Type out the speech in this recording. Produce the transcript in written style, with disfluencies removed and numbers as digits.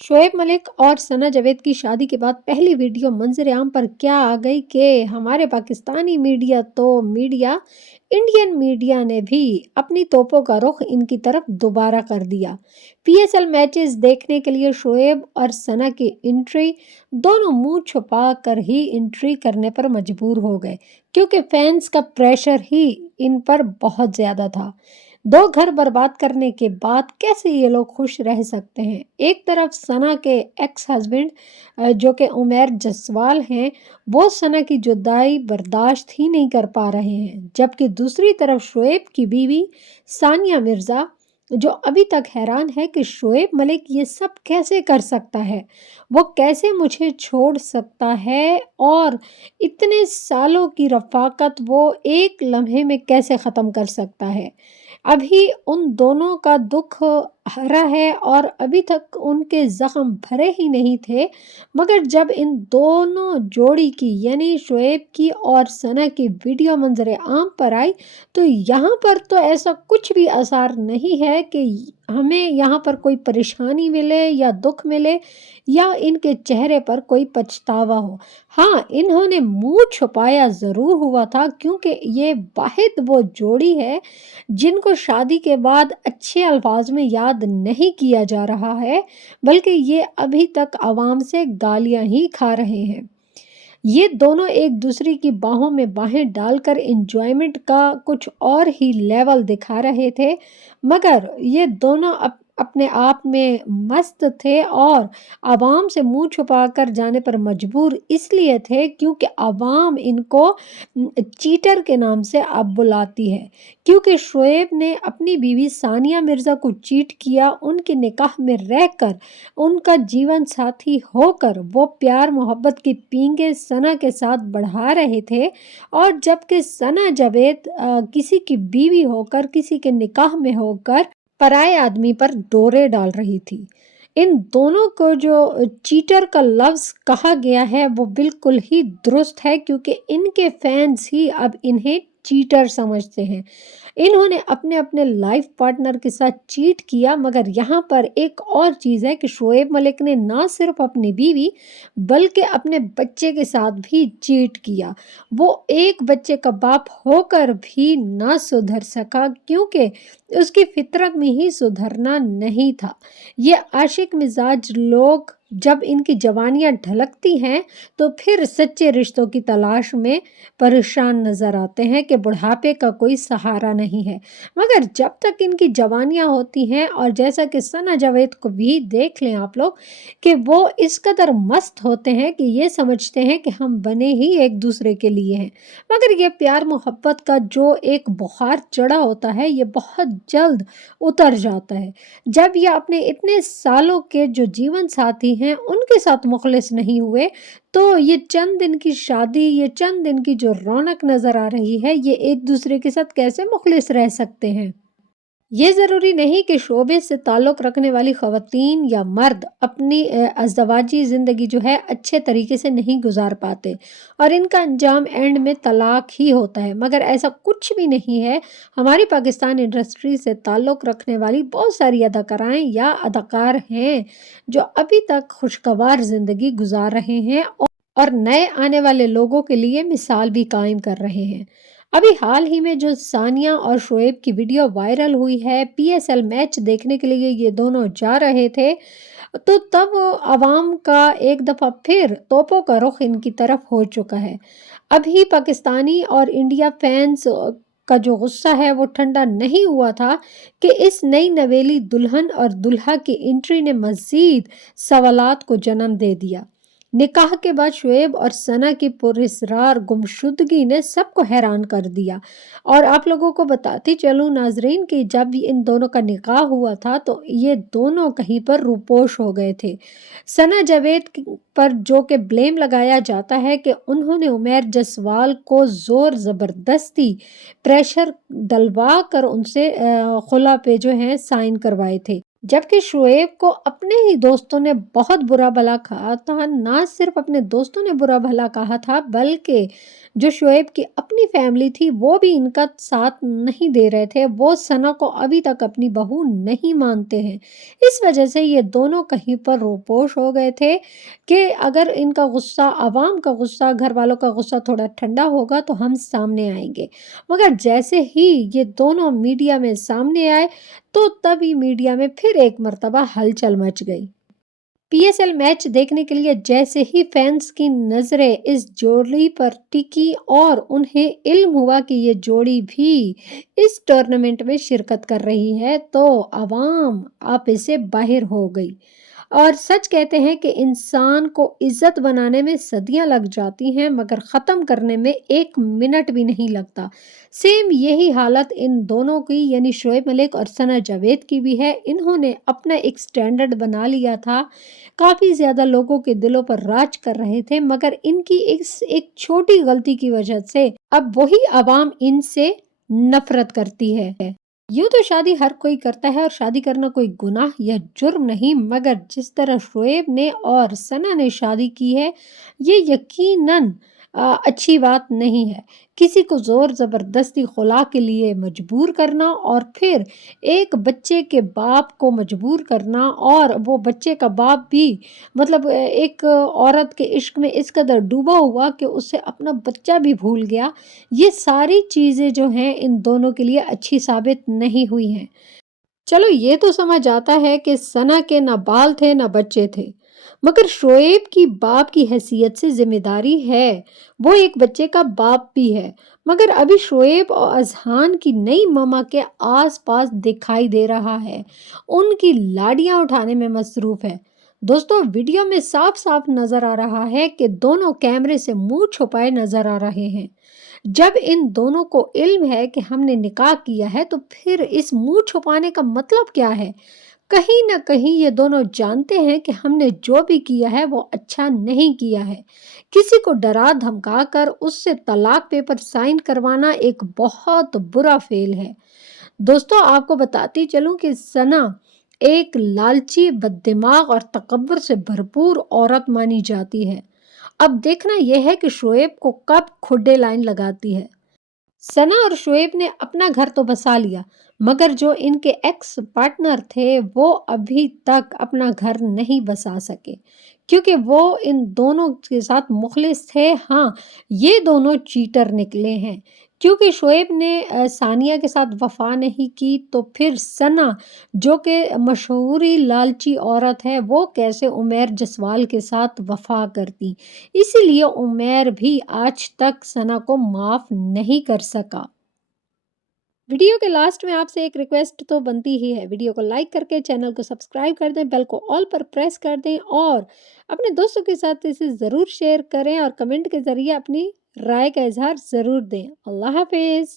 शोएब मलिक और सना जावेद की शादी के बाद पहली वीडियो मंजर आम पर क्या आ गई कि हमारे पाकिस्तानी मीडिया इंडियन मीडिया ने भी अपनी तोपों का रुख इनकी तरफ दोबारा कर दिया। पीएसएल मैचेस देखने के लिए शोएब और सना की एंट्री दोनों मुंह छुपा कर ही एंट्री करने पर मजबूर हो गए, क्योंकि फैंस का प्रेशर ही इन पर बहुत ज्यादा था। दो घर बर्बाद करने के बाद कैसे ये लोग खुश रह सकते हैं? एक तरफ सना के एक्स हस्बैंड जो कि उमैर जसवाल हैं, वो सना की जुदाई बर्दाश्त ही नहीं कर पा रहे हैं, जबकि दूसरी तरफ शोएब की बीवी सानिया मिर्जा जो अभी तक हैरान है कि शोएब मलिक ये सब कैसे कर सकता है, वो कैसे मुझे छोड़ सकता है और इतने सालों की रफाकत वो एक लम्हे में कैसे ख़त्म कर सकता है। अभी उन दोनों का दुख हरा है और अभी तक उनके जख्म भरे ही नहीं थे, मगर जब इन दोनों जोड़ी की यानी शोएब की और सना की वीडियो मंजर आम पर आई, तो यहाँ पर तो ऐसा कुछ भी आसार नहीं है कि हमें यहाँ पर कोई परेशानी मिले या दुख मिले या इनके चेहरे पर कोई पछतावा हो। हाँ, इन्होंने मुंह छुपाया ज़रूर हुआ था, क्योंकि ये वाहिद वो जोड़ी है जिनको शादी के बाद अच्छे अल्फाज में याद नहीं किया जा रहा है, बल्कि ये अभी तक आवाम से गालियां ही खा रहे हैं। ये दोनों एक दूसरे की बाहों में बाहें डालकर एंजॉयमेंट का कुछ और ही लेवल दिखा रहे थे, मगर ये दोनों अपने आप में मस्त थे और आवाम से मुंह छुपाकर जाने पर मजबूर इसलिए थे क्योंकि आवाम इनको चीटर के नाम से अब बुलाती है, क्योंकि शोएब ने अपनी बीवी सानिया मिर्जा को चीट किया। उनके निकाह में रहकर, उनका जीवन साथी होकर वो प्यार मोहब्बत की पींगे सना के साथ बढ़ा रहे थे, और जबकि सना जावेद किसी की बीवी होकर, किसी के निकाह में होकर पराये आदमी पर डोरे डाल रही थी। इन दोनों को जो चीटर का लफ्ज़ कहा गया है वो बिल्कुल ही दुरुस्त है, क्योंकि इनके फैंस ही अब इन्हें चीटर समझते हैं। इन्होंने अपने अपने लाइफ पार्टनर के साथ चीट किया, मगर यहाँ पर एक और चीज़ है कि शोएब मलिक ने ना सिर्फ अपनी बीवी बल्कि अपने बच्चे के साथ भी चीट किया। वो एक बच्चे का बाप होकर भी ना सुधर सका, क्योंकि उसकी फितरत में ही सुधरना नहीं था। ये आशिक मिजाज लोग जब इनकी जवानियां ढलकती हैं तो फिर सच्चे रिश्तों की तलाश में परेशान नजर आते हैं कि बुढ़ापे का कोई सहारा नहीं है। मगर जब तक इनकी जवानियां होती हैं, और जैसा कि सना जावेद को भी देख लें आप लोग कि वो इस कदर मस्त होते हैं कि ये समझते हैं कि हम बने ही एक दूसरे के लिए हैं, मगर ये प्यार मोहब्बत का जो एक बुखार चढ़ा होता है ये बहुत जल्द उतर जाता है। जब ये अपने इतने सालों के जो जीवन साथी हैं उनके साथ मुखलिस नहीं हुए, तो ये चंद दिन की शादी, ये चंद दिन की जो रौनक नजर आ रही है, ये एक दूसरे के साथ कैसे मुखलिस रह सकते हैं? ये ज़रूरी नहीं कि शोबे से ताल्लुक़ रखने वाली ख़वातीन या मर्द अपनी अज़दवाजी ज़िंदगी जो है अच्छे तरीके से नहीं गुजार पाते और इनका अंजाम एंड में तलाक ही होता है, मगर ऐसा कुछ भी नहीं है। हमारी पाकिस्तान इंडस्ट्री से ताल्लुक़ रखने वाली बहुत सारी अदाकाराएँ या अदाकार हैं जो अभी तक खुशगवार ज़िंदगी गुजार रहे हैं और नए आने वाले लोगों के लिए मिसाल भी कायम कर रहे हैं। अभी हाल ही में जो सानिया और शोएब की वीडियो वायरल हुई है, पीएसएल मैच देखने के लिए ये दोनों जा रहे थे, तो तब आवाम का एक दफ़ा फिर तोपों का रुख इनकी तरफ हो चुका है। अभी पाकिस्तानी और इंडिया फैंस का जो गुस्सा है वो ठंडा नहीं हुआ था कि इस नई नवेली दुल्हन और दुल्हा की एंट्री ने मज़ीद सवालात को जन्म दे दिया। निकाह के बाद शोएब और सना की पुरस्रार गुमशुदगी ने सबको हैरान कर दिया। और आप लोगों को बताती चलूं नाजरीन कि जब इन दोनों का निकाह हुआ था तो ये दोनों कहीं पर रूपोश हो गए थे। सना जावेद पर जो कि ब्लेम लगाया जाता है कि उन्होंने उमैर जसवाल को जोर ज़बरदस्ती प्रेशर डलवा कर उनसे खुला पे जो है साइन करवाए थे, جبکہ شعیب کو اپنے ہی دوستوں نے بہت برا بھلا کہا تھا۔ نہ صرف اپنے دوستوں نے برا بھلا کہا تھا بلکہ جو شعیب کی اپنی فیملی تھی وہ بھی ان کا ساتھ نہیں دے رہے تھے۔ وہ ثنا کو ابھی تک اپنی بہو نہیں مانتے ہیں۔ اس وجہ سے یہ دونوں کہیں پر روپوش ہو گئے تھے کہ اگر ان کا غصہ، عوام کا غصہ، گھر والوں کا غصہ تھوڑا ٹھنڈا ہوگا تو ہم سامنے آئیں گے۔ مگر جیسے ہی یہ دونوں میڈیا میں سامنے آئے تو تبھی میڈیا میں پھر ایک مرتبہ ہلچل مچ گئی۔ پی ایس ایل میچ دیکھنے کے لیے جیسے ہی فینس کی نظریں اس جوڑی پر ٹکی اور انہیں علم ہوا کہ یہ جوڑی بھی اس ٹورنامنٹ میں شرکت کر رہی ہے تو عوام آپے سے باہر ہو گئی۔ اور سچ کہتے ہیں کہ انسان کو عزت بنانے میں صدیاں لگ جاتی ہیں مگر ختم کرنے میں 1 منٹ بھی نہیں لگتا۔ سیم یہی حالت ان دونوں کی یعنی شعیب ملک اور ثنا جاوید کی بھی ہے۔ انہوں نے اپنا ایک سٹینڈرڈ بنا لیا تھا، کافی زیادہ لوگوں کے دلوں پر راج کر رہے تھے مگر ان کی ایک چھوٹی غلطی کی وجہ سے اب وہی عوام ان سے نفرت کرتی ہے۔ یوں تو شادی ہر کوئی کرتا ہے اور شادی کرنا کوئی گناہ یا جرم نہیں، مگر جس طرح شعیب نے اور ثنا نے شادی کی ہے یہ یقیناً اچھی بات نہیں ہے۔ کسی کو زور زبردستی خلا کے لیے مجبور کرنا اور پھر ایک بچے کے باپ کو مجبور کرنا اور وہ بچے کا باپ بھی ایک عورت کے عشق میں اس قدر ڈوبا ہوا کہ اسے اپنا بچہ بھی بھول گیا، یہ ساری چیزیں جو ہیں ان دونوں کے لیے اچھی ثابت نہیں ہوئی ہیں۔ چلو یہ تو سمجھ آتا ہے کہ ثنا کے نہ بال تھے نہ بچے تھے مگر شعیب کی باپ کی حیثیت سے ذمہ داری ہے، وہ ایک بچے کا باپ بھی ہے مگر ابھی شعیب اور اذہان کی نئی ماما کے آس پاس دکھائی دے رہا ہے، ان کی لاڑیاں اٹھانے میں مصروف ہے۔ دوستو ویڈیو میں صاف صاف نظر آ رہا ہے کہ دونوں کیمرے سے منہ چھپائے نظر آ رہے ہیں۔ جب ان دونوں کو علم ہے کہ ہم نے نکاح کیا ہے تو پھر اس منہ چھپانے کا مطلب کیا ہے؟ کہیں نہ کہیں یہ دونوں جانتے ہیں کہ ہم نے جو بھی کیا ہے وہ اچھا نہیں کیا ہے۔ کسی کو ڈرا دھمکا کر اس سے طلاق پیپر سائن کروانا ایک بہت برا فعل ہے۔ دوستو آپ کو بتاتی چلوں کہ ثنا ایک لالچی، بددماغ اور تکبر سے بھرپور عورت مانی جاتی ہے۔ اب دیکھنا یہ ہے کہ شعیب کو کب کھڈے لائن لگاتی ہے۔ ثنا اور شعیب نے اپنا گھر تو بسا لیا مگر جو ان کے ایکس پارٹنر تھے وہ ابھی تک اپنا گھر نہیں بسا سکے کیونکہ وہ ان دونوں کے ساتھ مخلص تھے۔ ہاں یہ دونوں چیٹر نکلے ہیں کیونکہ شعیب نے ثانیہ کے ساتھ وفا نہیں کی تو پھر ثنا جو کہ مشہوری لالچی عورت ہے وہ کیسے عمیر جسوال کے ساتھ وفا کرتی، اسی لیے عمیر بھی آج تک ثنا کو معاف نہیں کر سکا۔ ویڈیو کے لاسٹ میں آپ سے ایک ریکویسٹ تو بنتی ہی ہے، ویڈیو کو لائک کر کے چینل کو سبسکرائب کر دیں، بیل کو آل پر پریس کر دیں اور اپنے دوستوں کے ساتھ اسے ضرور شیئر کریں اور کمنٹ کے ذریعے اپنی رائے کا اظہار ضرور دیں۔ اللہ حافظ۔